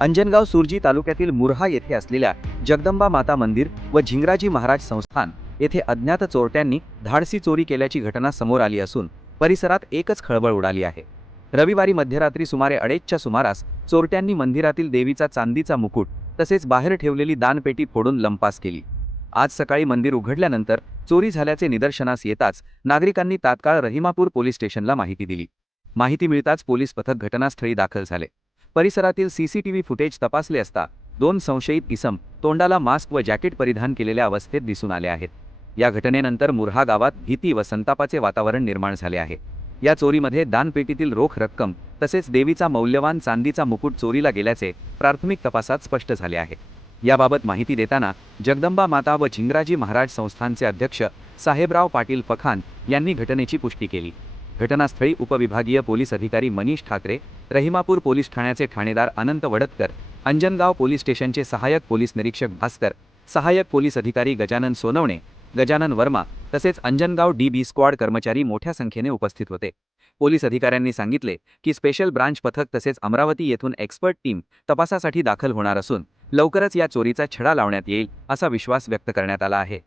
अंजनगाव सुरजी तालुक्यातील मुर्हा येथे असलेल्या जगदंबा माता मंदिर व झिंगराजी महाराज संस्थान येथे अज्ञात चोरट्यांनी धाडसी चोरी केल्याची घटना समोर आली असून परिसरात एकच खळबळ उडाली आहे। रविवारी मध्यरात्री सुमारे 2:30च्या सुमारास चोरट्यांनी मंदिरातील देवीचा चांदीचा मुकुट तसेच बाहेर ठेवलेली दानपेटी फोडून लंपास केली। आज सकाळी मंदिर उघडल्यानंतर चोरी झाल्याचे निदर्शनास येताच नागरिकांनी तात्काळ रहिमापूर पोलीस स्टेशनला माहिती दिली। माहिती मिळताच पोलीस पथक घटनास्थळी दाखल झाले। परिसरातील सीसीटीव्ही फुटेज तपासले असता 2 संशयित इसम तोंडाला मास्क व जॅकेट परिधान केलेल्या अवस्थेत दिसून आले आहेत। या घटनेनंतर मुर्हा गावात भीती व संतापाचे वातावरण निर्माण झाले आहे। या चोरीमध्ये दानपेटीतील रोख रक्कम तसेच देवीचा मौल्यवान चांदीचा मुकुट चोरीला गेल्याचे प्राथमिक तपासात स्पष्ट झाले आहे। याबाबत माहिती देताना जगदंबा माता व झिंगराजी महाराज संस्थानचे अध्यक्ष साहेबराव पाटील पखान यांनी घटनेची पुष्टी केली। घटनास्थळी उपविभागीय पोलीस अधिकारी मनीष ठाकरे, रहिमापूर पोलीस ठाण्याचे ठाणेदार अनंत वडतकर, अंजनगाव पोलीस स्टेशनचे सहाय्यक पोलीस निरीक्षक भास्कर, सहाय्यक पोलीस अधिकारी गजानन सोनवणे, गजानन वर्मा तसेच अंजनगाव DB स्क्वॉड कर्मचारी मोठ्या संख्येने उपस्थित होते। पोलीस अधिकाऱ्यांनी सांगितले की स्पेशल ब्रांच पथक तसेच अमरावती येथून एक्सपर्ट टीम तपासासाठी दाखल होणार असून लवकरच या चोरीचा छडा लावण्यात येईल असा विश्वास व्यक्त करण्यात आला आहे।